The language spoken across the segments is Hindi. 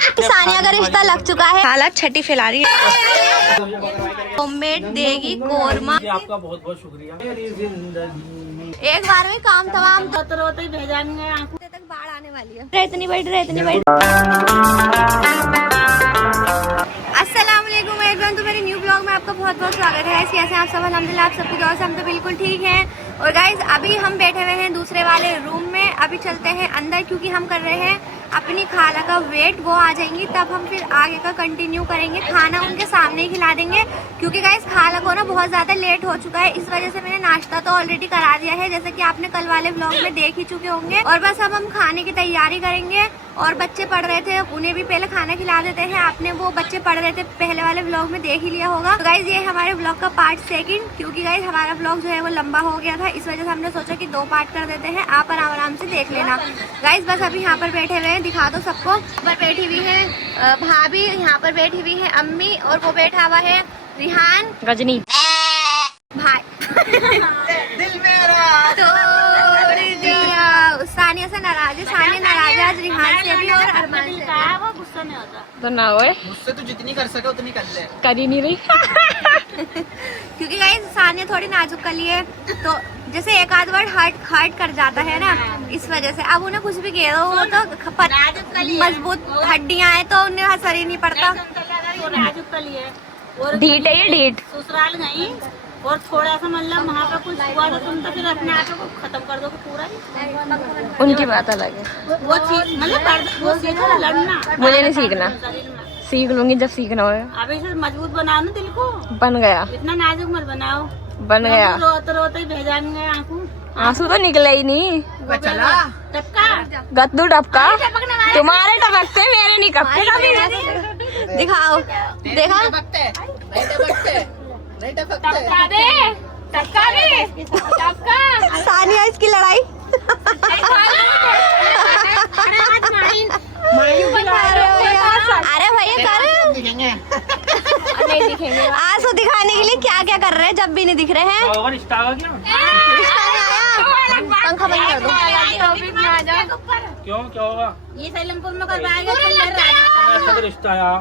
सानिया का रिश्ता लग चुका है। हालत छठी फैला रही है। होममेड देगी कोरमा। आपका बहुत बहुत शुक्रिया। एक बार में काम तमाम रोते ही भेजाएंगे तक बाढ़ आने वाली है। इतनी बड़ी अस्सलाम वालेकुम एवरीवन, तो मेरे न्यू ब्लॉग में आपका बहुत बहुत स्वागत है। कैसे आप सब? अल्हम्दुलिल्लाह आप सबकी दुआ से हम तो बिल्कुल ठीक हैं। और गाइज अभी हम बैठे हुए हैं दूसरे वाले रूम में। अभी चलते हैं अंदर क्योंकि हम कर रहे हैं अपनी खाला का वेट। वो आ जाएंगी तब हम फिर आगे का कंटिन्यू करेंगे। खाना उनके सामने ही खिला देंगे क्योंकि गाइज खाला को ना बहुत ज़्यादा लेट हो चुका है। इस वजह से मैंने नाश्ता तो ऑलरेडी करा दिया है, जैसे कि आपने कल वाले व्लॉग में देख ही चुके होंगे। और बस अब हम खाने की तैयारी करेंगे। और बच्चे पढ़ रहे थे, उन्हें भी पहले खाना खिला देते हैं। आपने वो बच्चे पढ़ रहे थे पहले वाले व्लॉग में देख ही लिया होगा। तो गाइज ये हमारे व्लॉग का पार्ट सेकंड, क्योंकि गाइज हमारा व्लॉग जो है वो लंबा हो गया था। इस वजह से हमने सोचा कि 2 पार्ट कर देते हैं। आप आराम से देख लेना। गाइज बस अभी यहाँ पर बैठे हुए हैं, दिखा दो सबको। पर बैठी हुई है भाभी, यहाँ पर बैठी हुई है अम्मी, और वो बैठा हुआ है रिहान रजनी भाई। दिल मेरा तोड़ दिया। सानिया से नाराज है, सानिया नाराज है आज रिहान से भी और अरमान से। वो गुस्सा नहीं होता तो ना होए, मुझसे तो जितनी कर सके उतनी कर ले। कर ही नहीं रही। क्योंकि गाइस सानिया थोड़ी नाजुक कली है, तो जैसे एक आध वर्ड हर्ट कर जाता है ना, इस वजह से। अब उन्हें कुछ भी कह दो, वो तो मजबूत हड्डियां हैं, तो उन्हें असर ही नहीं पड़ता। नाजुक कली है और ढीठ है ये, ढीठ। ससुराल गई और थोड़ा सा मतलब वहाँ पे कुछ हुआ तो तुम तो फिर अपने आप को खत्म कर दो पूरा ही। उनकी बात अलग है, वो चीज मतलब वो सीखो लड़ना। मुझे नहीं सीखना, सीख लूंगी जब सीखना हो। अभी से मजबूत बनाओ ना दिल को। बन गया, इतना नाजुक मत बनाओ। बन गया। रोते रोते ही भेजाएंगे आंखों। आंसू तो निकले ही नहीं। चला टपका गद्दू टपका, तुम्हारे टपकते मेरे नहीं कपते कभी। दिखाओ, देखा नहीं टपकते। सानिया इसकी लड़ाई। अरे भैया कर नहीं दिखेंगे। आंसू दिखाने के लिए क्या क्या कर रहे हैं जब भी नहीं दिख रहे हैं। रिश्ता आ गया? रिश्ता नहीं आया। पंखा बंद कर दो। क्यों, क्या होगा? ये सैलमपुर में करवाएगा ऐसा तो रिश्ता आया।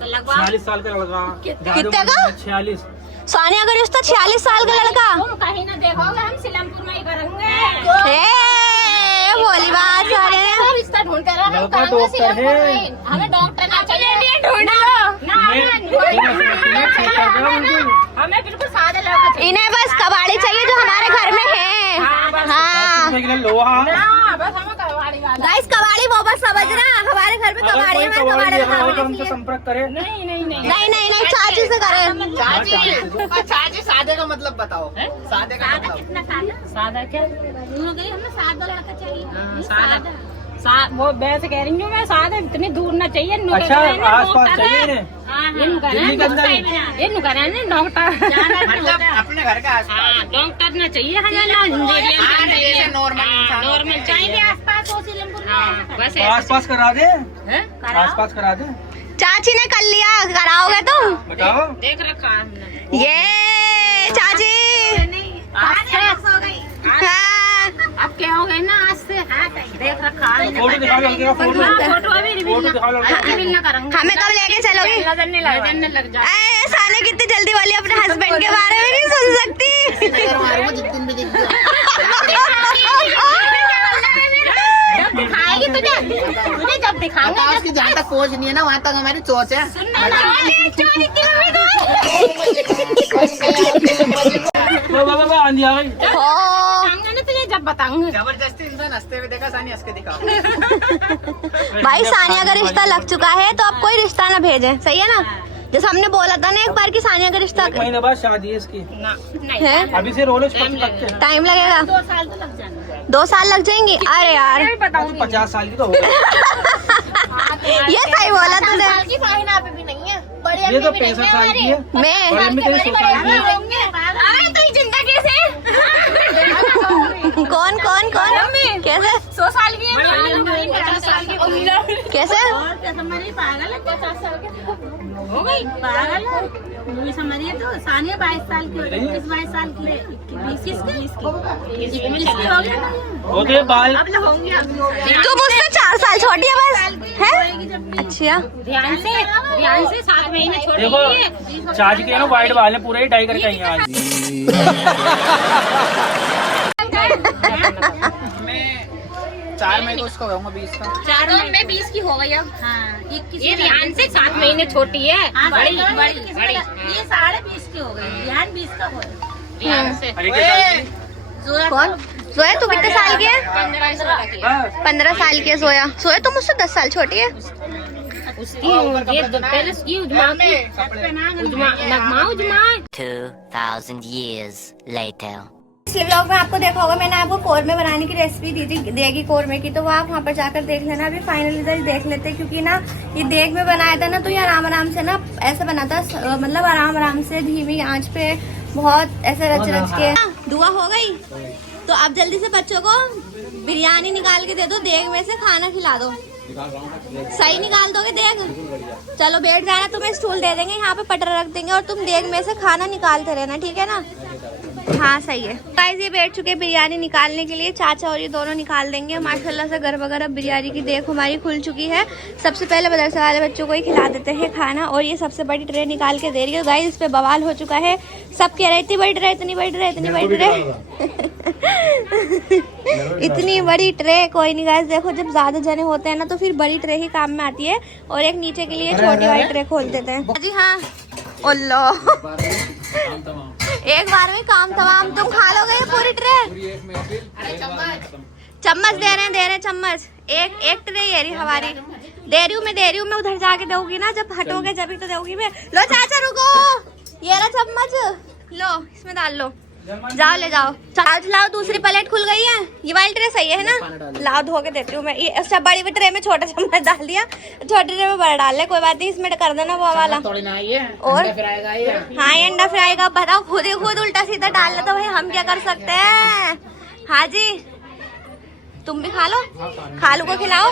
तो लगवा 46 साल का लड़का। कितने का? 46। सानिया का रिश्ता 46 साल का लड़का। तुम कहीं ना देखोगे, हम सिलमपुर में ही करेंगे। बोली बात सारे रिश्ता ढूंढते रहो। लड़का डॉक्टर है। हमें डॉक्टर ना चाहिए, ढूंढ लो ना। हमें बिल्कुल सादा लड़का चाहिए। इन्हें बस कबाड़ी चाहिए जो हमारे घर में है। हाँ लोहा। बस हमें करवाड़ी वाला। गाइस कबाड़ी वो बस समझ रहा, हमारे घर में कबाड़ी है, हमारे कबाड़ी हमसे संपर्क करे। नहीं नहीं चाची से करें। चाची सादे का मतलब बताओ। सादे का मतलब कितना सादा? सादा क्या? हमें सादा लड़का चाहिए। वो वैसे कह रही हूँ मैं, सादा इतनी दूर ना चाहिए। अच्छा, आस-पास चाहिए इन्हें। दिल्ली के अंदर ही। ये नुकरा है ना डॉक्टर। मतलब अपने घर का आस-पास। डॉक्टर ना चाहिए हमें ना। नॉर्मल चाहिए आसपास हो सिलमपुर में। बस आस-पास करा दे। आस-पास करा दे। चाची ने कर लिया, कराओगे तुम? बताओ। देख रखा हमने। ये चाची अब क्या हो गए ना आज से। देख रखा फोटो दिखा लो, फोटो दिखा लो। हमें कब लेके चलोगे? लगने लग जा। सानिया कितनी जल्दी वाली अपने हस्बैंड के बारे में नहीं सोच सकती। दिखाएगी तुझे जब दिखाऊंगा। जहाँ तक पहुँच नहीं है ना, वहाँ तक हमारी सोच है। आंधी आ गई। तुझे जब बताऊंगा। जबरदस्ती इंसान हंसते हुए देखा, सानी हंस के दिखा। भाई सानिया का रिश्ता लग चुका है, तो अब कोई रिश्ता ना भेजे, सही है ना? जैसे हमने बोला था ना एक बार कि सानिया का रिश्ता 1 महीने बाद शादी है इसकी। है। अभी से रोलेज पकते। टाइम लगेगा, 2 साल तो लग जाएंगे। 2 साल लग जाएंगे। अरे यार 50 साल की तो हो गई। ये सही बोला तूने। ये तो 65 साल की है। मैं बड़ी अम्मी तेरी 100 साल की है। कौन कैसे 100 साल की है, 50 साल की कैसे? और क्या समझिए, पागल है। 50 साल की हो गई, पागल है। ये समझिए तो सानिया 22 साल की हो गई, 22 साल की है, 21 की हो गया ना। होते बाल। अब होंगे, तू मुझसे 4 साल छोटी है बस, है? जब अच्छी छिया ध्यान से 7 महीने छोड़ देखो चाची के ना वाइट बाल है पूरे ही डाई करके आई हैं आज। मैं 4 मई को उसका होगा 20 का। 4 में 20 की हो गई अब। हाँ, ये ध्यान से 7 महीने छोटी है। बड़ी ये 20.5 की हो गई। ध्यान 20 का हो गई। कौन जोया? तू कितने साल की है? 15 साल की है जोया। जोया तुम मुझसे 10 साल छोटी है। उसकी ये पहले उसकी उजमा 2000 years later. पिछले व्लॉग में आपको देखा होगा, मैंने आपको कोरमे बनाने की रेसिपी दी थी देगी कोरमे की, तो वो आप वहाँ पर जाकर देख लेना। अभी फाइनल रिजल्ट देख लेते हैं, क्योंकि ना ये देग में बनाया था ना, तो ये आराम आराम से ना ऐसे बना था, मतलब आराम आराम से धीमी आंच पे बहुत ऐसे रच रच के। दुआ हो गई तो अब जल्दी से बच्चों को बिरयानी निकाल के दे दो, देग में से खाना खिला दो। सही निकाल दोगे देग? चलो बैठ जाना, तुम्हें स्टूल दे देंगे, यहाँ पे पटर रख देंगे और तुम देग में से खाना निकालते रहना, ठीक है ना? हाँ सही है। गाइस ये बैठ चुके बिरयानी निकालने के लिए, चाचा और ये दोनों निकाल देंगे। माशाल्लाह से घर वगैरह बिरयानी की देख हमारी खुल चुकी है। सबसे पहले मदरसे वाले बच्चों को ही खिला देते हैं खाना, और ये सबसे बड़ी ट्रे निकाल के दे रही है। गाइस इस पे बवाल हो चुका है, सब कह रहे इतनी बड़ी ट्रे, इतनी बड़ी ट्रे, इतनी बड़ी ट्रे। इतनी बड़ी ट्रे कोई नहीं गाइस, देखो जब ज्यादा जने होते हैं ना तो फिर बड़ी ट्रे ही काम में आती है, और एक नीचे के लिए छोटी वाली ट्रे खोल देते हैं। जी हाँ, एक बार में काम तमाम। तुम खा लोगे ये पूरी ट्रे? चम्मच दे रहे हैं चम्मच। एक ट्रे ये रही हमारी, दे रही हूँ मैं उधर जाके दूंगी ना, जब हटोगे जब तो दूंगी मैं। लो चाचा रुको, ये रहा चम्मच, लो इसमें डाल लो, जाओ ले जाओ। लाओ दूसरी प्लेट खुल गई है, ये वाली ट्रे सही है ना? लाओ धो के देती हूँ मैं। ये अच्छा बड़ी ट्रे में छोटा चम्मच डाल दिया, छोटी ट्रे में बड़ा डाल ले, कोई बात नहीं, इसमें कर देना वो वाला। और हाँ ये अंडा फ्राई का बताओ, खुद उल्टा सीधा डाल ले तो भाई हम क्या कर सकते हैं। हाँ जी तुम भी खा लो, खालू को खिलाओ।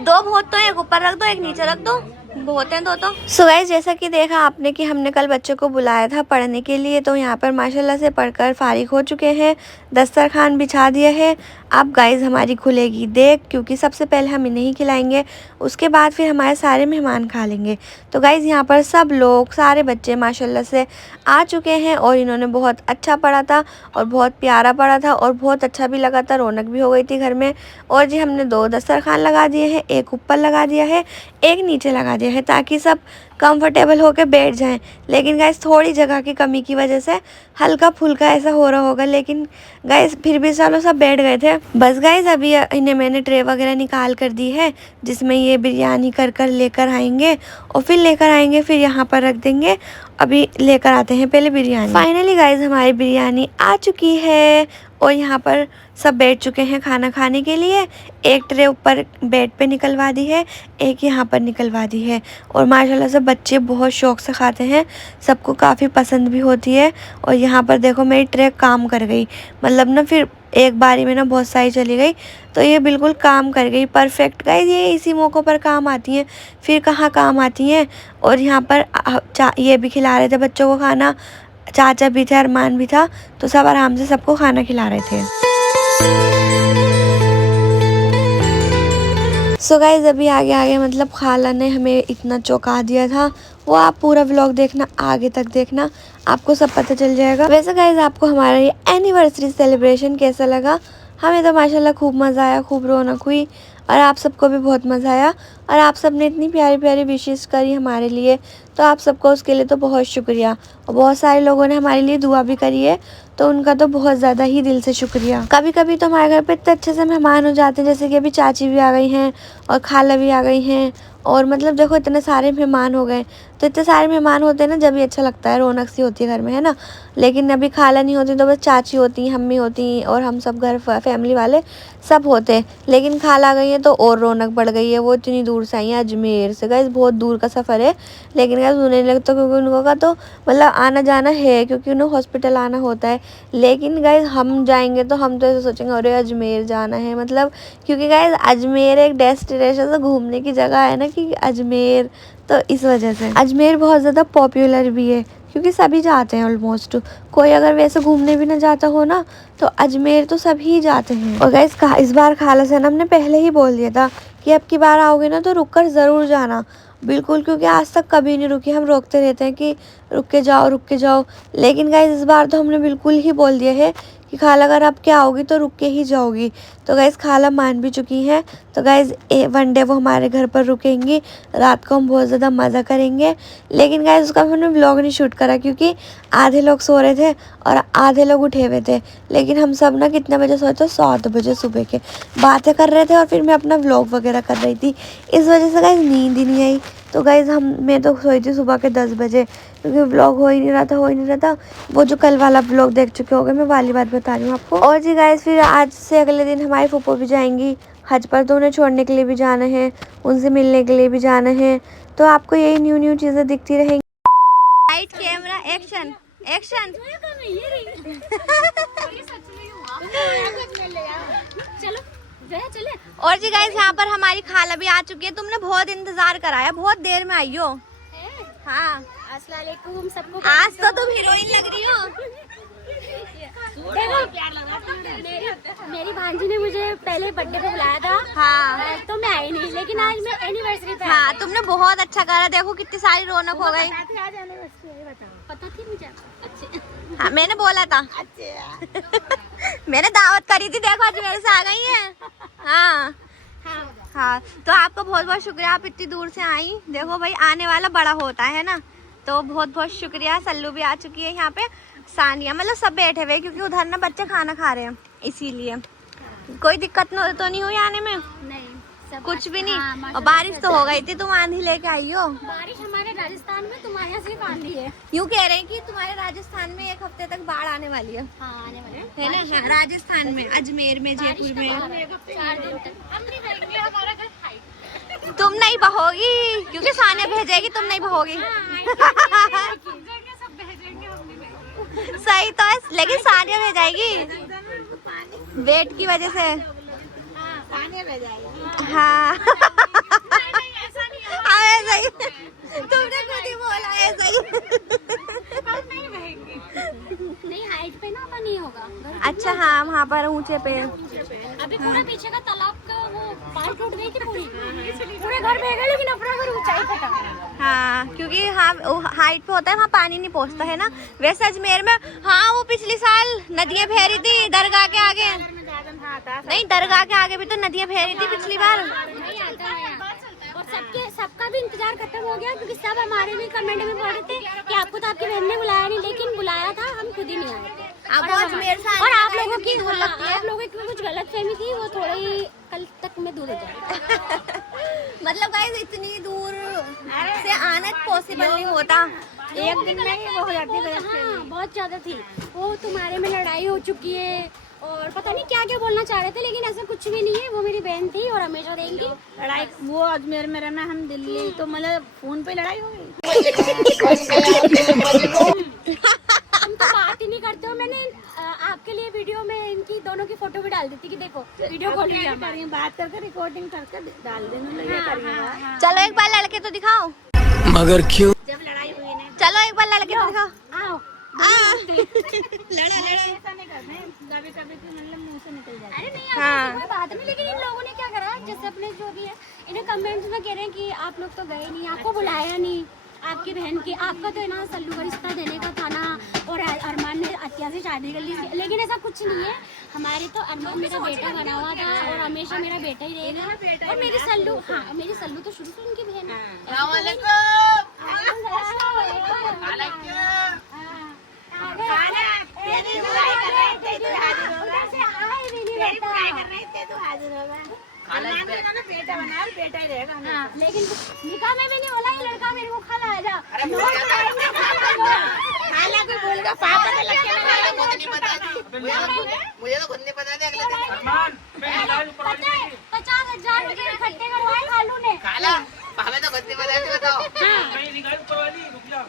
2 बहुत तो, एक ऊपर रख दो एक नीचे रख दो, बहुत हैं 2 तो। सो गाइस जैसा कि देखा आपने कि हमने कल बच्चों को बुलाया था पढ़ने के लिए, तो यहाँ पर माशाल्लाह से पढ़कर फारिग हो चुके हैं, दस्तरखान बिछा दिया है। अब गाइस हमारी खुलेगी देग, क्योंकि सबसे पहले हम इन्हें ही खिलाएंगे, उसके बाद फिर हमारे सारे मेहमान खा लेंगे। तो गाइस यहाँ पर सब लोग सारे बच्चे माशाल्लाह से आ चुके हैं, और इन्होंने बहुत अच्छा पढ़ा था और बहुत प्यारा पढ़ा था और बहुत अच्छा भी लगा था, रौनक भी हो गई थी घर में। और जी हमने 2 दस्तरखान लगा दिए हैं, एक ऊपर लगा दिया है, एक नीचे लगा दिया है, ताकि सब कंफर्टेबल होकर बैठ जाएं। लेकिन गाइस थोड़ी जगह की कमी की वजह से हल्का फुल्का ऐसा हो रहा होगा, लेकिन गाइस फिर भी चलो सब बैठ गए थे। बस गाइस अभी इन्हें मैंने ट्रे वगैरह निकाल कर दी है, जिसमें ये बिरयानी कर लेकर आएंगे, और फिर लेकर आएंगे, फिर यहाँ पर रख देंगे। अभी लेकर आते हैं पहले बिरयानी। फाइनली गाइस हमारी बिरयानी आ चुकी है, और यहाँ पर सब बैठ चुके हैं खाना खाने के लिए। एक ट्रे ऊपर बेड पे निकलवा दी है, एक यहाँ पर निकलवा दी है, और माशाल्लाह से बच्चे बहुत शौक से खाते हैं, सबको काफ़ी पसंद भी होती है। और यहाँ पर देखो मेरी ट्रे काम कर गई, मतलब ना फिर एक बारी में ना बहुत सारी चली गई, तो ये बिल्कुल काम कर गई परफेक्ट। गाइस ये इसी मौक़ों पर काम आती हैं, फिर कहाँ काम आती हैं। और यहाँ पर ये भी खिला रहे थे बच्चों को खाना, चाचा भी थे, अरमान भी था, तो सब आराम से सबको खाना खिला रहे थे। सो गाइस अभी आगे मतलब खाला ने हमें इतना चौंका दिया था, वो आप पूरा व्लॉग देखना, आगे तक देखना, आपको सब पता चल जाएगा। वैसे गाइस आपको हमारा ये एनिवर्सरी सेलिब्रेशन कैसा लगा? हमें तो माशाल्लाह खूब मज़ा आया, खूब रौनक हुई, और आप सबको भी बहुत मज़ा आया, और आप सब ने इतनी प्यारी प्यारी विशेस करी हमारे लिए, तो आप सबको उसके लिए तो बहुत शुक्रिया। और बहुत सारे लोगों ने हमारे लिए दुआ भी करी है, तो उनका तो बहुत ज़्यादा ही दिल से शुक्रिया। कभी कभी तो हमारे घर पे इतने अच्छे से मेहमान हो जाते हैं, जैसे कि अभी चाची भी आ गई हैं और खाला भी आ गई हैं, और मतलब देखो इतने सारे मेहमान हो गए। तो इतने सारे मेहमान होते हैं ना, जब भी अच्छा लगता है, रौनक सी होती है घर में, है ना। लेकिन अभी खाला नहीं होती तो बस चाची होती, अम्मी होती, और हम सब घर फैमिली वाले सब होते। लेकिन खाला आ गई है तो और रौनक बढ़ गई है। वो इतनी दूर से आई हैं, अजमेर से, गाइस बहुत दूर का सफ़र है, लेकिन गाइस उन्हें लगता, क्योंकि उनको का तो मतलब आना जाना है, क्योंकि उन्हें हॉस्पिटल आना होता है। लेकिन गाइस हम जाएंगे तो हम तो ऐसे सोचेंगे अरे अजमेर जाना है, मतलब क्योंकि गाइस अजमेर एक डेस्टिनेशन से घूमने की जगह है ना, कि अजमेर, तो इस वजह से अजमेर बहुत ज़्यादा पॉपुलर भी है क्योंकि सभी जाते हैं ऑलमोस्ट। कोई अगर वैसे घूमने भी ना जाता हो ना तो अजमेर तो सभी जाते हैं। और गाइस इस बार खाला सनम ने पहले ही बोल दिया था कि अब की बार आओगे ना तो रुक कर ज़रूर जाना, बिल्कुल, क्योंकि आज तक कभी नहीं रुकी। हम रोकते रहते हैं कि रुक के जाओ, लेकिन गाइस इस बार तो हमने बिल्कुल ही बोल दिया है कि खाला अगर आप क्या आओगी तो रुक के ही जाओगी। तो गाइस खाला मान भी चुकी हैं। तो गाइस वन डे वो हमारे घर पर रुकेंगी, रात को हम बहुत ज़्यादा मज़ा करेंगे। लेकिन गाइस उसका हमने व्लॉग नहीं शूट करा क्योंकि आधे लोग सो रहे थे और आधे लोग उठे हुए थे। लेकिन हम सब ना कितने बजे सोए थे, 7 बजे सुबह के बातें कर रहे थे और फिर मैं अपना व्लॉग वगैरह कर रही थी। इस वजह से गाइस नींद ही नहीं आई। तो गाइस मैं तो सोई थी सुबह के 10 बजे क्योंकि व्लॉग हो ही नहीं रहा था। वो जो कल वाला व्लॉग देख चुके होंगे, मैं वाली बात बता रही हूँ आपको। और जी गाइस फिर आज से अगले दिन हमारी फूफो भी जाएंगी हज पर, तो उन्हें छोड़ने के लिए भी जाना है, उनसे मिलने के लिए भी जाना है। तो आपको यही न्यू चीज़ें दिखती रहेंगी। Light, camera, action, action. चले। और जी गाइस यहाँ पर हमारी खाला भी आ चुकी है। तुमने बहुत इंतजार कराया, बहुत देर में आई हो। हाँ, अस्सलाम वालेकुम सबको। आज तो तुम हीरोइन लग रही हो। मेरी भांजी ने मुझे पहले बर्थडे पे बुलाया था। हाँ, तो मैं आई नहीं, लेकिन आज मैं एनिवर्सरी पे। हाँ, तुमने बहुत अच्छा करा। देखो कितनी सारी रौनक हो गई। आज एनिवर्सरी पता थी मुझे। अच्छे, हाँ, मैंने बोला था। मैंने दावत करी थी, देखो आज मेरे से आ गई है। हाँ हाँ, तो आपका बहुत बहुत शुक्रिया, आप इतनी दूर से आई। देखो भाई, आने वाला बड़ा होता है ना, तो बहुत बहुत शुक्रिया। सल्लू भी आ चुकी है यहाँ पे, सानिया, मतलब सब बैठे हुए क्योंकि उधर ना बच्चे खाना खा रहे हैं, इसीलिए कोई दिक्कत तो नहीं हुई आने में? नहीं, सब कुछ भी नहीं। हाँ, और बारिश तो हो गई थी, तुम आंधी लेके आई हो। बारिश हमारे राजस्थान में, तुम्हारे यहाँ सिर्फ आंधी है। यूँ कह रहे हैं कि तुम्हारे राजस्थान में 1 हफ्ते तक बाढ़ आने वाली है। हाँ, आने वाले है ना? हाँ, राजस्थान में, अजमेर में, जयपुर में। 4 दिन तक हम नहीं रहेंगे, हमारा घर खाई। तुम नहीं बहोगी क्योंकि सानिया भेजेगी, तुम नहीं बहोगी। सही तो है, लेकिन सानिया भेजाएगी वेट की वजह से। हाँ, ऐसा ही तुमने खुद ही बोला, ऐसा ही। नहीं, हाइट पे ना अब नहीं होगा। अच्छा, हाँ, वहाँ पर ऊंचे पे। अभी पूरा पीछे का तालाब का वो पार टूट गई थी पूरी, पूरे घर बह गए, लेकिन अपना घर ऊंचाई पे था। हाँ, क्योंकि हाँ हाइट पे होता है, वहाँ पानी नहीं पहुँचता है ना। वैसे अजमेर में हाँ, वो पिछले साल नदियाँ बह रही थी दरगाह के आगे। नहीं, दरगाह के आगे भी तो नदियाँ बह रही थी पिछली बार। नहीं आता है। और सबका भी इंतजार खत्म हो गया क्योंकि सब हमारे लिए कमेंट में पढ़ रहे थे कि आपको तो आपकी बहन ने बुलाया नहीं, लेकिन बुलाया था, हम खुद ही नहीं आए थे। अब अजमेर से और आप लोगों की आप लोगों की कुछ गलत फहमी थी, वो थोड़ी कल तक में दूर हो जाएगी। मतलब गाइस इतनी दूर से आना पॉसिबल नहीं होता, एक दिन में ही वो हो जाती है। हाँ, बहुत ज्यादा थी। वो तुम्हारे में लड़ाई हो चुकी है और पता नहीं क्या क्या बोलना चाह रहे थे, लेकिन ऐसा कुछ भी नहीं है। वो मेरी बहन थी और हमेशा रहेंगी। लड़ाई वो अजमेर में रहना, हम दिल्ली, तो मतलब फोन पे लड़ाई हो गई। हम तो बात ही नहीं करते हो। मैंने आपके लिए वीडियो में इनकी दोनों की फोटो भी डाल दी थी कि देखो वीडियो कॉल करिए, बात करके रिकॉर्डिंग करके डाल देना लगे। चलो एक बार लड़के तो दिखाओ। मगर क्यों? जब लड़ाई हुई ना, चलो एक बार लड़के तो दिखाओ। आओ लड़ा ऐसा नहीं करते हैं, कभी कभी तो मतलब मुंह से निकल जाता है। अरे नहीं, हाँ। कोई बात नहीं। लेकिन इन लोगों ने क्या करा, जैसे अपने जो भी है, इन्हें कमेंट्स में कह रहे हैं कि आप लोग तो गए नहीं, आपको बुलाया नहीं, आपकी बहन की, आपका तो है ना सल्लू का रिश्ता देने का था ना, और अरमान ने अतिया से शादी कर ली। लेकिन ऐसा कुछ नहीं है। हमारे तो अरमान मेरा बेटा बना हुआ था और हमेशा मेरा बेटा ही रहेगा। और मेरी सल्लू, हाँ, मेरी सल्लू तो शुरू से उनकी बहन है। बेटा ही रहेगा। लेकिन निकाह में भी नहीं बोला ये लड़का मेरे को खाला आ जा। खाला को बोलेगा पापा ने लग के लगाया, मुझे तो खुद नहीं पता था अगले दिन। अरमान, मैं इलाज करवा पता है 50,000 रुपए इकट्ठे करवाए खालू ने। खाला हमें तो खुद नहीं पता थी, बताओ। मैं इलाज करवा दी, रुक जा।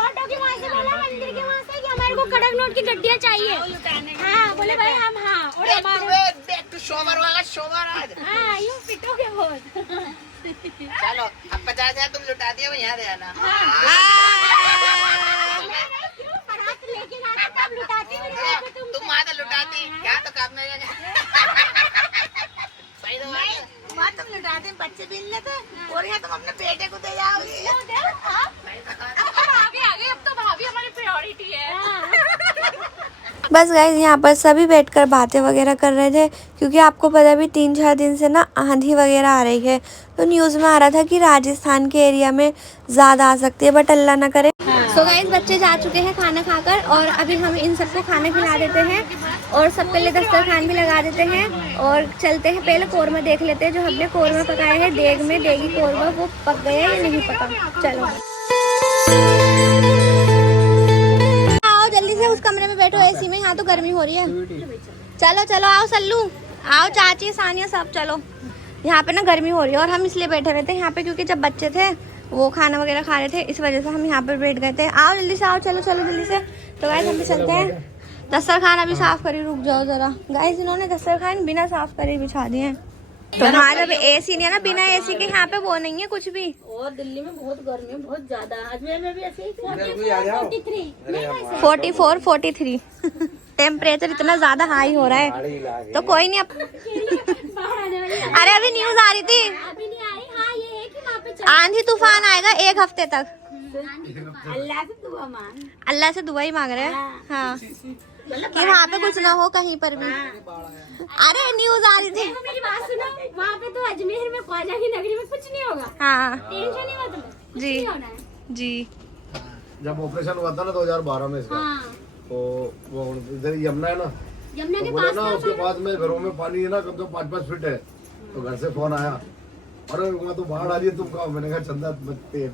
ऑटो के वहाँ से बोला, मंदिर के वहाँ से कि हमारे को कड़क नोट की गड्डियाँ चाहिए। हाँ, बोले भाई हम, हाँ, और हमारे बैक टू शोवर वाला शोवर आज। हाँ, यूँ पिटोगे बहुत। चलो अब 50,000 तुम लुटा दिए, यहाँ दे आना। तुम वहाँ तो लुटाती, क्या तो काम में सही तो बात है। वहाँ तुम लुटाते बच्चे बिल लेते और यहाँ तुम अपने बेटे को दे जाओगी। आगे अब तो भाभी हमारी प्रायोरिटी है। बस गाइज यहाँ पर सभी बैठकर बातें वगैरह कर रहे थे, क्योंकि आपको पता भी 3-4 दिन से ना आंधी वगैरह आ रही है। तो न्यूज़ में आ रहा था कि राजस्थान के एरिया में ज़्यादा आ सकती है, बट अल्लाह ना करे। सो गाइज बच्चे जा चुके हैं खाना खाकर, और अभी हम इन सबको खाना खिला देते हैं और सबके लिए दस्तरखान भी लगा देते हैं और चलते हैं। पहले कौरमा देख लेते हैं, जो हमने कौरमा पकाया है देग में, देगी कौरमा, वो पक गया या नहीं पका। चलो आओ जल्दी से उस कमरे में बैठो एसी में, यहाँ तो गर्मी हो रही है। चलो चलो आओ सल्लू, आओ चाची सानिया सब चलो। यहाँ पे ना गर्मी हो रही है और हम इसलिए बैठे हुए थे यहाँ पे, क्योंकि जब बच्चे थे वो खाना वगैरह खा रहे थे, इस वजह से हम यहाँ पर बैठ गए थे। आओ जल्दी से आओ, चलो चलो जल्दी से। तो गाइस हम भी चलते हैं। दस्तरखान अभी साफ करी, रुक जाओ जरा। गाइस इन्होंने दस्तरखान बिना साफ करे बिछा दिए हैं। तो हाँ जब एसी नहीं है ना, बिना एसी के यहाँ पे वो नहीं है कुछ भी। और दिल्ली में बहुत गर्मी है, बहुत ज्यादा। अजमेर में भी ऐसे ही 44-43 टेम्परेचर इतना ज्यादा हाई हो रहा है। तो कोई नहीं, अरे अभी न्यूज आ रही थी अभी नहीं आई। हाँ ये है कि वहाँ पे आंधी तूफान आएगा 1 हफ्ते तक। अल्लाह से दुआ मांग। अल्लाह से दुआ ही मांग रहे हैं। हाँ कि वहाँ पे कुछ ना हो कहीं पर भी। अरे न्यूज आ रही थी। मेरी बात सुनो, वहाँ पे तो अजमेर में ख्वाजा की नगरी में कुछ नहीं होगा। हाँ टेंशन ही मतलब जी जी। जब ऑपरेशन हुआ था ना 2012 में इसका, हाँ तो वो इधर यमुना है ना, यमुना तो के बोले पास ना उसके बाद में घरों में पानी है ना कम से कम 5-5 फीट है। तो घर से फोन आया, अरे वहाँ तो बाढ़ आ रही है, तुम कहो। मैंने कहा चंदा बचते है।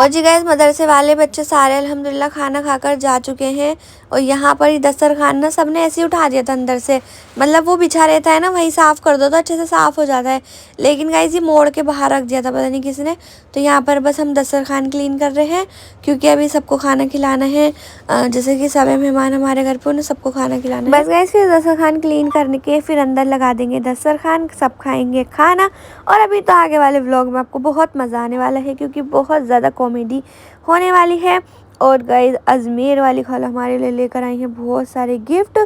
और जी गाइस मदरसे वाले बच्चे सारे अल्हम्दुलिल्लाह खाना खाकर जा चुके हैं। और यहाँ पर ही दस्तरखान ना सबने ऐसे ही उठा दिया था अंदर से, मतलब वो बिछा रहता है ना वही साफ़ कर दो तो अच्छे से साफ़ हो जाता है। लेकिन गाइस ये मोड़ के बाहर रख दिया था पता नहीं किसने। तो यहाँ पर बस हम दस्तरखान क्लीन कर रहे हैं, क्योंकि अभी सबको खाना खिलाना है। जैसे कि सब मेहमान हमारे घर पर उन्हें सबको खाना खिलाना है। बस गाइस फिर दस्तरखान क्लीन करने के फिर अंदर लगा देंगे दस्तरखान, सब खाएँगे खाना। और अभी तो आगे वाले व्लॉग में आपको बहुत मज़ा आने वाला है, क्योंकि बहुत ज़्यादा कॉमेडी होने वाली है। और गाइज अजमेर वाली खाला हमारे लिए लेकर आई हैं बहुत सारे गिफ्ट,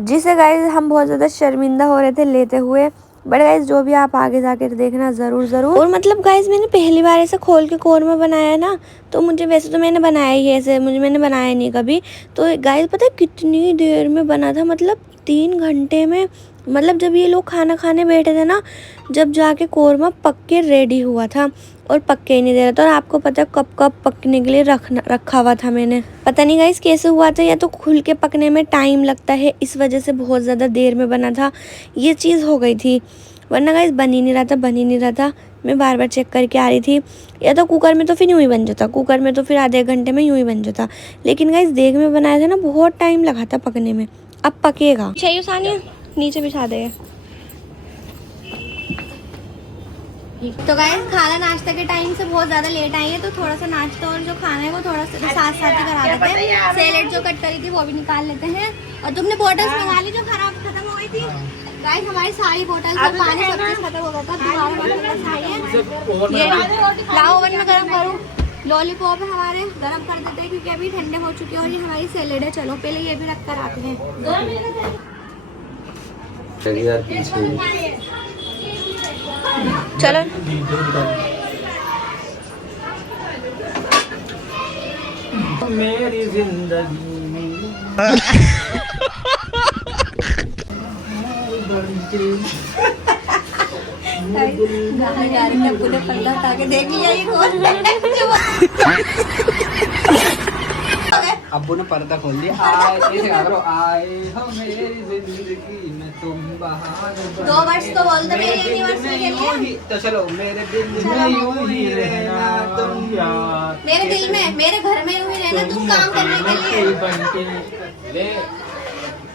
जिसे गाइज हम बहुत ज़्यादा शर्मिंदा हो रहे थे लेते हुए। बट गाइज जो भी आप आगे जाकर देखना ज़रूर। और मतलब गाइज मैंने पहली बार ऐसे खोल के कौरमा बनाया ना, तो मुझे वैसे तो मैंने बनाया ही ऐसे, मैंने बनाया नहीं कभी। तो गाइज पता है कितनी देर में बना था, मतलब 3 घंटे में। मतलब जब ये लोग खाना खाने बैठे थे ना, जब जाके कौरमा पक के रेडी हुआ था, और पक्के ही नहीं दे रहा था। और आपको पता है कब पकने के लिए रखा हुआ था मैंने, पता नहीं गाइस कैसे हुआ था। या तो खुल के पकने में टाइम लगता है, इस वजह से बहुत ज़्यादा देर में बना था, ये चीज़ हो गई थी। वरना गाइस बन ही नहीं रहा था। मैं बार बार चेक करके आ रही थी। या तो कुकर में तो फिर यूँ ही बन जाता, कुकर में तो फिर आधे 1 घंटे में यूँ ही बन जाता। लेकिन गाइस देग में बनाया था ना, बहुत टाइम लगा था पकने में। अब पकेगा। चाहिए सानिया नीचे बिछा देगा। तो गाइस खाना नाश्ता के टाइम से बहुत ज़्यादा लेट आई है, तो थोड़ा सा नाश्ता और जो खाना है वो थोड़ा सा साथ साथ ही करा देते हैं। सैलेड जो कट करी थी वो भी निकाल लेते हैं। और तुमने बोतल्स मंगा ली जो खत्म हो गई थी। गाइस हमारी सारी बोतल सब पानी सब चीज़ खत्म हो गया था। लाओ ओवन में गर्म करूँ। लॉलीपॉप हमारे गर्म कर देते हैं, क्योंकि अभी ठंडे हो चुके हैं। और ये हमारी सैलेड है। चलो पहले ये भी रख कर आते हैं। चलो मेरी जिंदगी पूरे पर्दा उठा के देख लिया ये कौन है। अब्बू ने पर्दा खोल दिया। आए हो मेरी जिंदगी में तुम बहार। 2 वर्ष तो बोल दो मेरी एनिवर्सरी के लिए। तो चलो मेरे दिल में यूं ही रहना तुम यार, मेरे दिल में मेरे घर में यूं ही रहना तुम काम करने के लिए।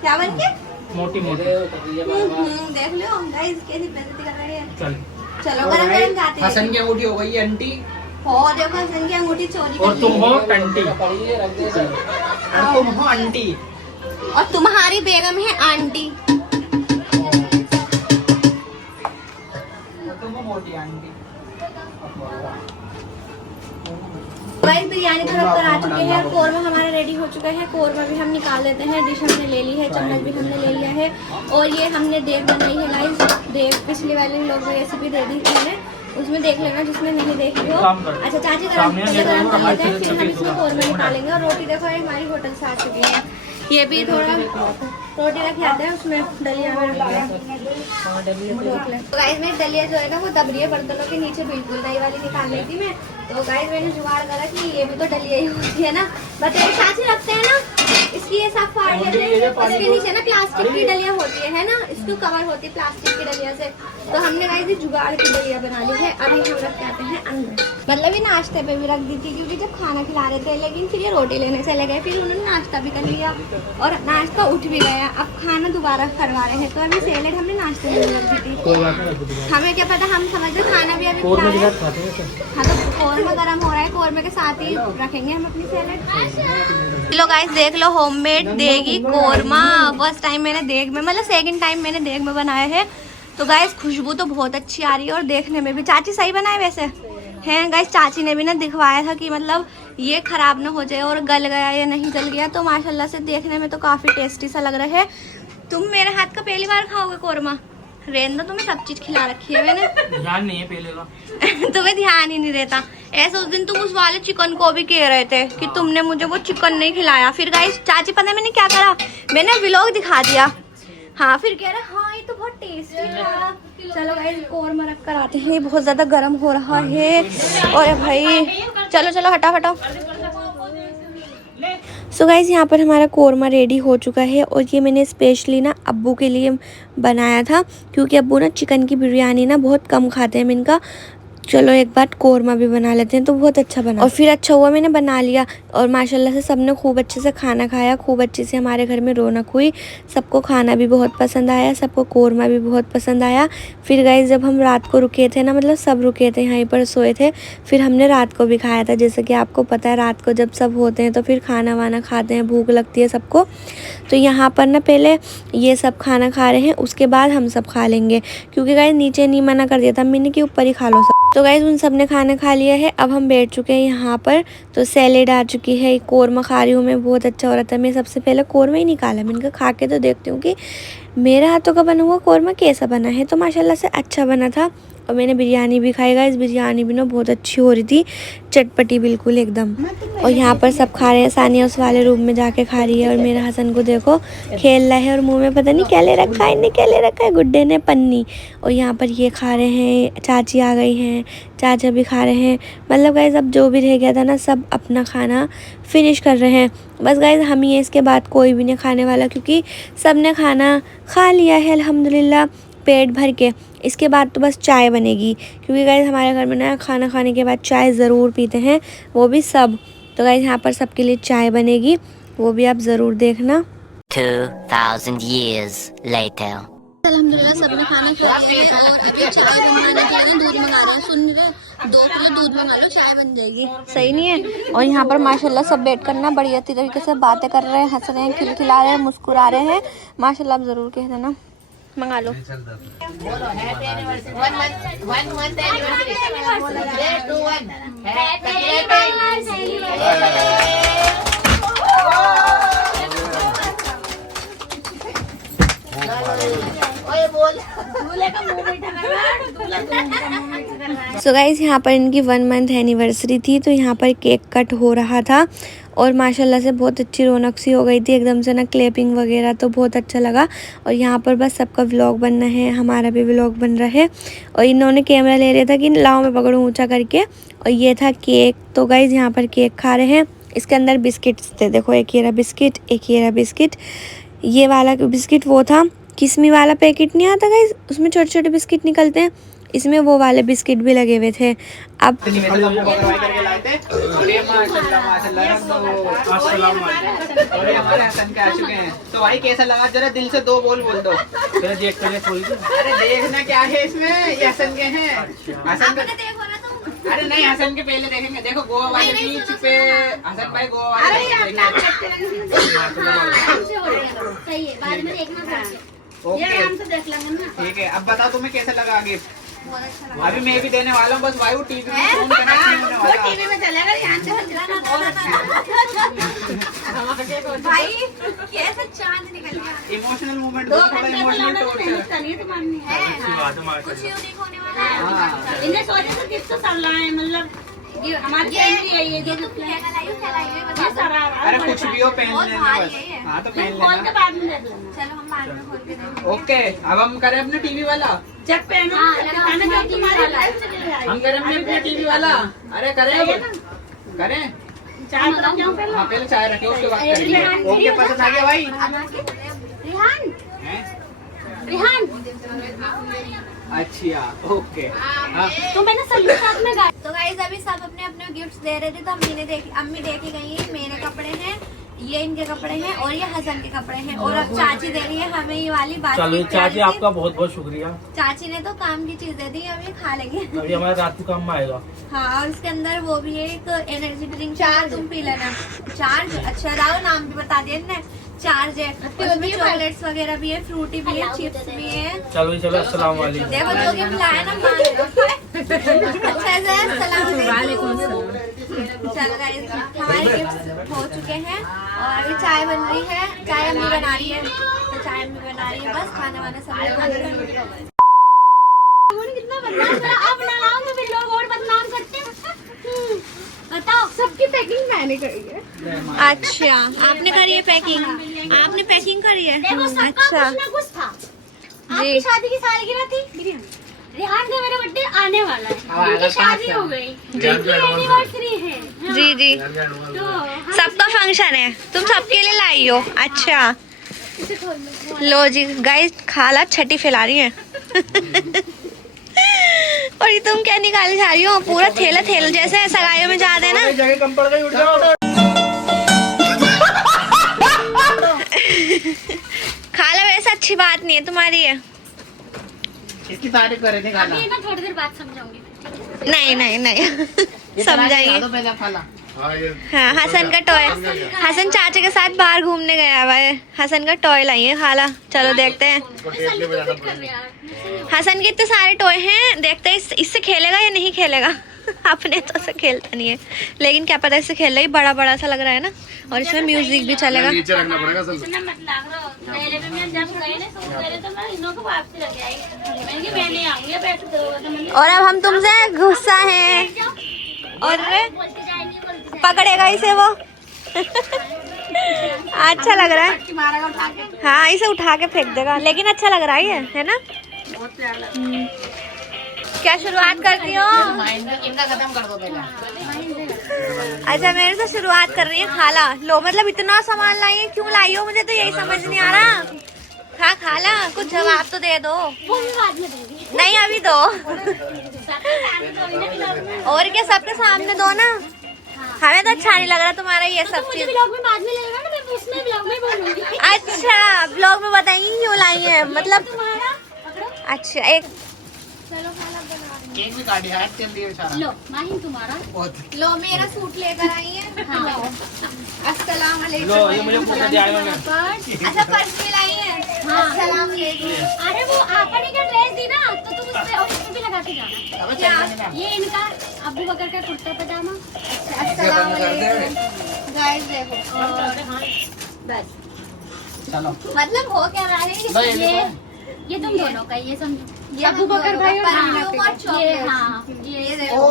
क्या बन के मोटी देख लो गाइस कैसी बेइज्जती कर रहे हैं। चलो गरम गरम खाते हैं। हसन की अंगूठी हो गई आंटी। हो देखो हसन की अंगूठी चोरी और कर तुम ली। हो टंटी, और तुम हो आंटी। और तुम्हारी बेगम है aunty. Aunty aunty. Guys biryani तो रख कर आ चुके हैं और कौरमा हमारा रेडी हो चुका है। कौरमा भी हम निकाल लेते हैं। डिश हमने ले ली है, चम्मच भी हमने ले लिया है और ये हमने देग बनाई है गाइस। देग पिछले वाले लोग में रेसिपी दे दी मैंने, उसमें देख लेना जिसमें नहीं देखी हो। अच्छा चाची गरम कर लेते हैं, फिर हम इसमें कौरमा निकालेंगे। और रोटी देखो ये हमारी होटल से आ चुकी है। ये भी थोड़ा रोटी रख आते हैं उसमें दलिया में रख दिया। तो गाइस मेरी दलिया जो है ना वो दब रही है बर्तनों के नीचे, बिल्कुल दही वाली निकाल रही थी मैं। तो गाइस मैंने जुगाड़ करा कि ये भी तो दलिया ही होती है ना, बताइए चाची रखते हैं ना इसकी ये सब फाड़ लेते हैं। इसके नीचे ना प्लास्टिक की डलिया होती है ना, इसको कवर होती है प्लास्टिक की डलिया से। तो हमने गाइस ये जुगाड़ की डलिया बना ली है। अभी हम रख के आते हैं अंदर। मतलब ये नाश्ते पे भी रख दी थी क्योंकि जब खाना खिला रहे थे, लेकिन फिर ये रोटी लेने चले गए, फिर उन्होंने नाश्ता भी कर लिया और नाश्ता उठ भी गया। अब खाना दोबारा करवा रहे हैं, तो अभी सैलेड हमने नाश्ते में रख दी थी। हमें क्या पता, हम समझते खाना भी अभी खिला रहे हैं। हाँ तो कौरमा गर्म हो रहा है, कौरमे के साथ ही रखेंगे हम अपनी सैलेड। लो गाइस देख लो, होममेड देगी कौरमा। फर्स्ट टाइम मैंने देग में, मतलब सेकंड टाइम मैंने देग में बनाया है। तो गाइस खुशबू तो बहुत अच्छी आ रही है और देखने में भी। चाची सही बनाए वैसे हैं गाइस। चाची ने भी ना दिखवाया था कि मतलब ये खराब ना हो जाए और गल गया या नहीं गल गया। तो माशाल्लाह से देखने में तो काफी टेस्टी सा लग रहा है। तुम मेरे हाथ का पहली बार खाओगे कौरमा? रेंदो तुम्हें सब चीज खिला रखी है मैंने। ध्यान नहीं है पहले का। तुम्हें ध्यान ही नहीं रहता। ऐसे उस दिन तुम उस वाले चिकन को भी कह रहे थे कि तुमने मुझे वो चिकन नहीं खिलाया। फिर गाइस चाची पता है मैंने क्या करा, मैंने व्लॉग दिखा दिया। हाँ फिर कह रहे हाँ ये तो बहुत टेस्टी था। चलो गाइस कौरमा रख कर आते हैं। बहुत ज्यादा गर्म हो रहा है और भाई चलो चलो हटाओ हटाओ। सो गाइस यहाँ पर हमारा कौरमा रेडी हो चुका है और ये मैंने स्पेशली ना अब्बू के लिए बनाया था क्योंकि अब्बू ना चिकन की बिरयानी ना बहुत कम खाते हैं इनका। चलो एक बार कौरमा भी बना लेते हैं। तो बहुत अच्छा बना और फिर अच्छा हुआ मैंने बना लिया और माशाल्लाह से सबने खूब अच्छे से खाना खाया। खूब अच्छे से हमारे घर में रौनक हुई। सबको खाना भी बहुत पसंद आया, सबको कौरमा भी बहुत पसंद आया। फिर गाइस जब हम रात को रुके थे ना, मतलब सब रुके थे यहीं पर सोए थे, फिर हमने रात को भी खाया था। जैसे कि आपको पता है रात को जब सब होते हैं तो फिर खाना वाना खाते हैं, भूख लगती है सबको। तो यहाँ पर ना पहले ये सब खाना खा रहे हैं, उसके बाद हम सब खा लेंगे क्योंकि गाइस नीचे नहीं मना कर दिया था मैंने कि ऊपर ही खा लो सब। तो गाइस उन सब ने खाना खा लिया है। अब हम बैठ चुके हैं यहाँ पर। तो सैलेड आ चुकी है, कौरमा खा रही हूँ मैं, बहुत अच्छा हो रहा था। मैं सबसे पहले कौरमा ही निकाला, मैंने कहा खा के तो देखती हूँ कि मेरे हाथों का बना हुआ कौरमा कैसा बना है। तो माशाल्लाह से अच्छा बना था और मैंने बिरयानी भी खाई। गाइस बिरयानी भी ना बहुत अच्छी हो रही थी, चटपटी बिल्कुल एकदम। और यहाँ पर सब खा रहे हैं। सानिया उस वाले रूम में जाके खा रही है और मेरा हसन को देखो खेल रहा है और मुंह में पता नहीं क्या ले रखा है, इन्हें क्या ले रखा है, गुड्डे ने पन्नी। और यहाँ पर ये खा रहे हैं, चाची आ गई हैं, चाचा भी खा रहे हैं। मतलब गाइस अब जो भी रह गया था ना सब अपना खाना फिनिश कर रहे हैं। बस गाइस हम ही हैं, इसके बाद कोई भी नहीं खाने वाला क्योंकि सब ने खाना खा लिया है अल्हम्दुलिल्लाह पेट भर के। इसके बाद तो बस चाय बनेगी क्योंकि गाइस हमारे घर में ना खाना खाने के बाद चाय ज़रूर पीते हैं, वो भी सब। तो गाइस यहाँ पर सबके लिए चाय बनेगी, वो भी आप ज़रूर देखना। 2000 years later. अल्हम्दुलिल्लाह सबने खाना खा लिया है और अभी चाय बनवाने के लिए ना दूध मंगा रहे हैं। सुन रहे 2 किलो दूध मंगा लो, चाय बन जाएगी। सही नहीं है? और यहाँ पर माशाल्लाह सब बैठ कर ना बढ़िया तरीके से बातें कर रहे हैं, हंस रहे हैं, खिलखिला रहे हैं, मुस्कुरा रहे हैं। माशाल्लाह आप ज़रूर कह देना, मंगा लो। सो गाइस यहाँ पर इनकी 1 मंथ एनिवर्सरी थी तो यहाँ पर केक कट हो रहा था और माशाल्लाह से बहुत अच्छी रौनक सी हो गई थी एकदम से ना, क्लैपिंग वगैरह तो बहुत अच्छा लगा। और यहाँ पर बस सबका व्लॉग बनना है, हमारा भी व्लॉग बन रहा है। और इन्होंने कैमरा ले लिया था कि लाओ मैं पकड़ूँ ऊंचा करके, और ये था केक। तो गाइस यहाँ पर केक खा रहे हैं। इसके अंदर बिस्किट्स थे, देखो एक ये रहा बिस्किट, एक ये रहा बिस्किट। ये वाला बिस्किट वो था किस्मी वाला पैकेट नहीं आता गाइस, उसमें छोटे छोटे बिस्किट निकलते हैं, इसमें वो वाले बिस्किट भी लगे हुए थे। अब हमारे हसन के आ चुके हैं तो भाई कैसा लगा, जरा दिल से 2 बोल दो। अरे देखना क्या है इसमें, ये हसन के हैं। हसन के अरे नहीं, हसन के पहले देखेंगे। देखो गोवा वाले बीच पे हसन भाई गोवा वाले ठीक है। अब बताओ तुम्हें कैसा लगा गिफ्ट? बहुत अच्छा लगा। अभी मैं भी देने वाला हूँ, बस भाई वो टीवी में फोन कनेक्ट नहीं होने वाला। टीवी में चलेगा यहाँ से भाई कैसे चांद निकल गया इमोशनल मोमेंट, थोड़ा इमोशनल टॉर्चर। कुछ यूनिक होने वाला है। हाँ इन्हें सोचे तो किस तो चल रहा है, मतलब ये हमारी फैमिली है ये जो अरे कुछ भी हो पहन बहुत लेना भारी बस। है ये। हाँ तो पहन खोल के लेना। बाद में देख लेना। चलो हम बाद में खोल के देखेंगे। ओके, अब हम करें अपने टीवी वाला। जब पहनो दिखाना जो तुम्हारी लाइफ से ले आई। हम करें अपने टीवी वाला। अरे करें अब। करें। चाय बनाओ क्यों पहले? हाँ पहले चाय रखे उसके बाद करेंगे। ओके पसंद आ गया भाई? रिहान हैं? रिहान अच्छा ओके। हाँ तो मैंने सल्लू साथ में गाया। तो गाइस अभी सब अपने अपने गिफ्ट्स दे रहे थे, तो अम्मी देखे गई है मेरे कपड़े हैं, ये इनके कपड़े हैं और ये हसन के कपड़े हैं, और अब चाची दे रही है हमें ये वाली बात। चलो चाची आपका बहुत बहुत शुक्रिया। चाची ने तो काम की चीज दे दी, अब ये खा लेंगे। अभी हमारे रात को काम में आएगा। हाँ और उसके अंदर वो भी है एक एनर्जी ड्रिंक, चार तुम पी लेना। चार्ज, अच्छा राव नाम भी बता दिया ना। चार्ज है, उसमें चॉकलेट्स वगैरह भी है, फ्रूटी भी है, चिप्स भी है। चलो जी, चलो अस्सलाम वालेकुम। देखो जो गिफ्ट लाया ना मान लो। अच्छा से अस्सलाम वालेकुम। चलो गाइस हमारे गिफ्ट हो चुके हैं और अभी चाय बन रही है। चाय अम्मी बना रही है, तो चाय अम्मी बना रही है, बस खाने वाना सब लोग बन रहे हैं। कितना बदनाम करा, अब ना लाओ तो फिर लोग और बदनाम करते हैं। बताओ, सबकी पैकिंग मैंने करी है। अच्छा आपने करी है पैकिंग? आपने पैकिंग करी है? देखो सबका अच्छा कुछ ना कुछ था। आपकी शादी की सालगिरह थी, रिहान का मेरा बर्थडे आने वाला है, उनकी शादी हो गई, उनकी एनिवर्सरी है। जी जी, तो सबका फंक्शन है, तुम सबके लिए लाई हो। अच्छा लो जी गाइस, खाला छठी फैला रही है। और ये तुम क्या निकालने जा रही हो? पूरा थैला थैला जैसे सगाइयों में जाते हैं ना। जगह कम पड़ गई, उठ जाओ। खाला वैसे अच्छी बात नहीं है तुम्हारी है। इसकी तारीफ कर रहे थे खाना। अभी मैं थोड़ी देर बाद समझाऊंगी। नहीं नहीं नहीं समझाइए। पहले खाला। हाँ ये हाँ हसन का टॉय, हसन चाचा के साथ बाहर घूमने गया हुआ है, हसन का टॉय लाई है खाला। चलो देखते हैं इसको टेस्ट में बजाना पड़ेगा। हसन के इतने सारे टॉय हैं, देखते हैं इससे खेलेगा या नहीं खेलेगा। अपने तो से खेलता नहीं है, लेकिन क्या पता इससे खेल रही, बड़ा बड़ा सा लग रहा है ना, और इसमें म्यूजिक भी चलेगा। नीचे रखना पड़ेगा सब। इतना मत लाग रहा हो। पहले भी मैं जब गए ना तो पहले तो मैं इन्हों को वापसी लग आई। मैंने कि मैं नहीं आऊंगी, बैठ दो तो मैंने और अब हम तुमसे गुस्सा हैं और बोलते जाएंगे पकड़ेगा इसे वो। अच्छा लग रहा है। हाँ इसे उठा के फेंक देगा, लेकिन अच्छा लग रहा है ना? क्या शुरुआत करती हो? खत्म कर दो पहले। अच्छा मेरे से शुरुआत कर रही है खाला। लो मतलब इतना सामान लाई है, क्यों लाई हो? मुझे तो यही समझ नहीं आ रहा। हाँ खाला कुछ जवाब तो दे दो। वो भी बाद में देंगे। नहीं अभी दो। और क्या सबके सामने दो ना। हमें तो अच्छा नहीं लग रहा तुम्हारा ये सब मुझे चीज। ब्लॉग में बाद में लगेगा ना, मैं उसमें ब्लॉग में बोलूंगी। अच्छा ब्लॉग में बताएंगी क्यों लाई है मतलब। तुम्हारा पकड़ो, अच्छा एक केक भी काटी है, तेल दिए बेचारा। लो माहिन तुम्हारा। लो मेरा सूट लेकर आई है। अस्सलाम वालेकुम। लो ये मुझे पूछा दिया मैंने। अच्छा पर्स भी लाई है। अस्सलाम वालेकुम। अरे वो आपने क्या ड्रेस दी ना, तो तुम उस पे और इसमें भी लगा के जाना। क्या? ये इनका अब्बू बकर का कुर्ता पजामा। अस्सलाम वालेकुम। गाइस देखो बस चलो मतलब हो क्या रहा है? ये तुम दोनों का, ये समझो। ये अबू बकर भाई और हाँ, और ये हाँ ये देखो।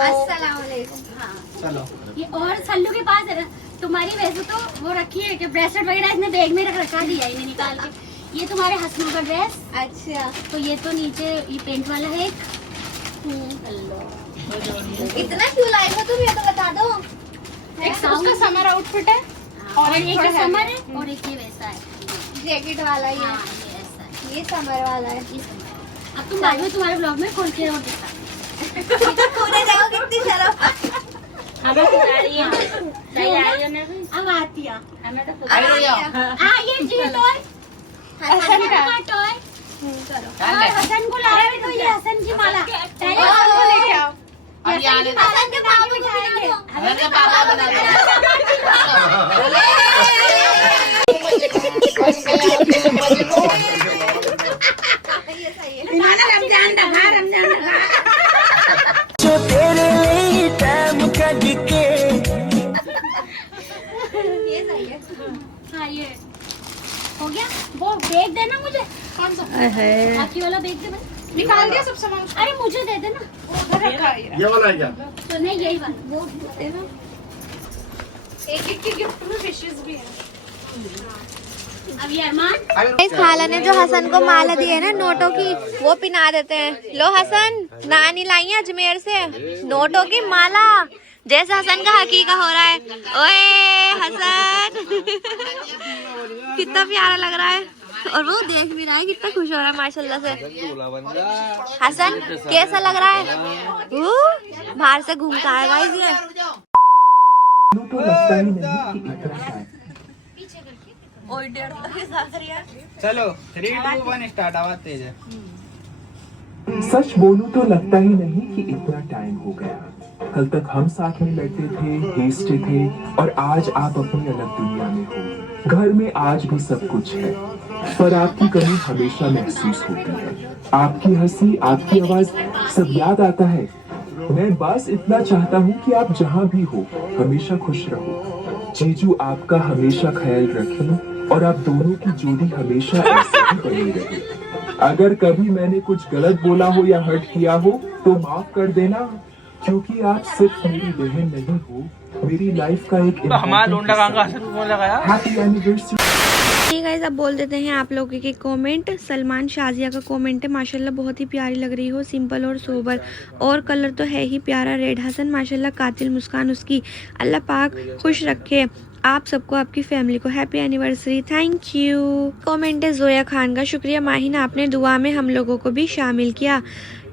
अस्सलाम वालेकुम। हाँ चलो। ये और सल्लू के पास है ना, तुम्हारी वैसे तो वो रखी है कि ब्रेसलेट वगैरह इसने बैग में रखा दिया इन्हें निकाल के। ये तुम्हारे हस्बैंड का ड्रेस। अच्छा तो ये तो नीचे ये पेंट वाला है एक। इतना क्यों लाई हो तुम, ये तो बता दो। एक उसका समर आउटफिट है और एक समर है और एक ये वैसा है। जैकेट वाला ये। हाँ ये ऐसा है, ये समर वाला है। ये समर। अब तुम बाद में तुम्हारे ब्लॉग में खोल के और दिखा। पूरे जाओ कितनी शर्म। हमें तो अब आती है। हमें तो हाँ ये जी टॉय, हसन का टॉय। और हसन को लाया भी, तो ये हसन की माला पहले हसन को लेके आओ। अब ये आने दो। हसन के पापा उठाएंगे। हसन के पापा बना दो। ये सही है। इन्होंने रमजान रखा बैग देना मुझे, कौन सा है? बाकी वाला बैग दे भाई। निकाल दिया सब सामान। अरे मुझे दे देना। ये वाला है क्या? तो नहीं यही वाला वो देना। एक की गिफ्ट में फिशेस भी है। अब ये अरमान इस खाला ने जो हसन को माला दी है ना नोटों की, वो पिना देते हैं। लो हसन, नानी लाई है अजमेर से नोटों की माला, जैसे हसन का हकीका हो रहा है। ओए हसन कितना प्यारा लग रहा है, और वो देख भी रहा है, कितना खुश हो रहा है माशाल्लाह से। हसन कैसा लग रहा है? बाहर से घूमता है गाइस ये। चलो 3, 2, 1 स्टार्ट। आवाज तेज है। सच बोलूं तो लगता ही नहीं कि इतना टाइम हो गया। कल तक हम साथ में लड़ते थे, हेसते थे, और आज आप अपनी अलग दुनिया में हो। घर में आज भी सब कुछ है, पर आपकी कमी हमेशा महसूस होती है। आपकी हंसी, आपकी आवाज, सब याद आता है। मैं बस इतना चाहता हूँ कि आप जहाँ भी हो हमेशा खुश रहो। जीजू आपका हमेशा ख्याल रखें, और आप दोनों की जोड़ी हमेशा ऐसे ही बनी रहे। अगर कभी मैंने कुछ गलत बोला हो या हर्ट किया हो तो माफ कर देना, क्योंकि आप सिर्फ मेरी बहन नहीं हो, मेरी लाइफ का एक हमारा लोंडा कांगा फोन लगाया। Happy anniversary. ठीक है, अब बोल देते हैं आप लोगों के कमेंट। सलमान शाजिया का कमेंट है, माशाल्लाह बहुत ही प्यारी लग रही हो, सिंपल और सोबर, और कलर तो है ही प्यारा रेड। हसन माशाल्लाह कातिल मुस्कान उसकी, अल्लाह पाक खुश रखे आप सबको, आपकी फैमिली को। Happy anniversary, thank you. Comment है जोया खान का, शुक्रिया माहिन आपने दुआ में हम लोगों को भी शामिल किया।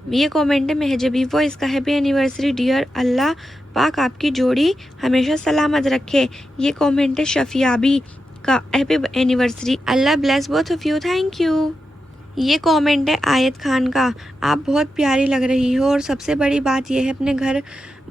ये कमेंट है महजबी वॉइस का, हैप्पी एनिवर्सरी डियर, अल्लाह पाक आपकी जोड़ी हमेशा सलामत रखे। ये कमेंट है शफियाबी का, happy anniversary, Allah bless both of you, thank you. ये कमेंट है आयत खान का, आप बहुत प्यारी लग रही हो, और सबसे बड़ी बात यह है अपने घर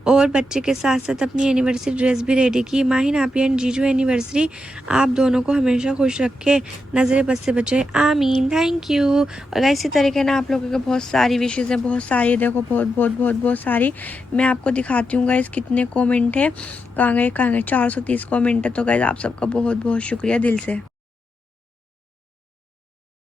और बच्चे के साथ साथ अपनी एनिवर्सरी ड्रेस भी रेडी की। माहिन आपी एंड जीजू एनिवर्सरी आप दोनों को हमेशा खुश रखे, नज़र बद से बचे, आमीन, थैंक यू। और इसी तरीके ना आप लोगों के बहुत सारी विशेज़ हैं, बहुत सारी, देखो बहुत बहुत बहुत बहुत सारी। मैं आपको दिखाती हूँ गाइस कितने कमेंट है, कहाँ गए 430 कमेंट है। तो गाइस आप सबका बहुत बहुत शुक्रिया दिल से।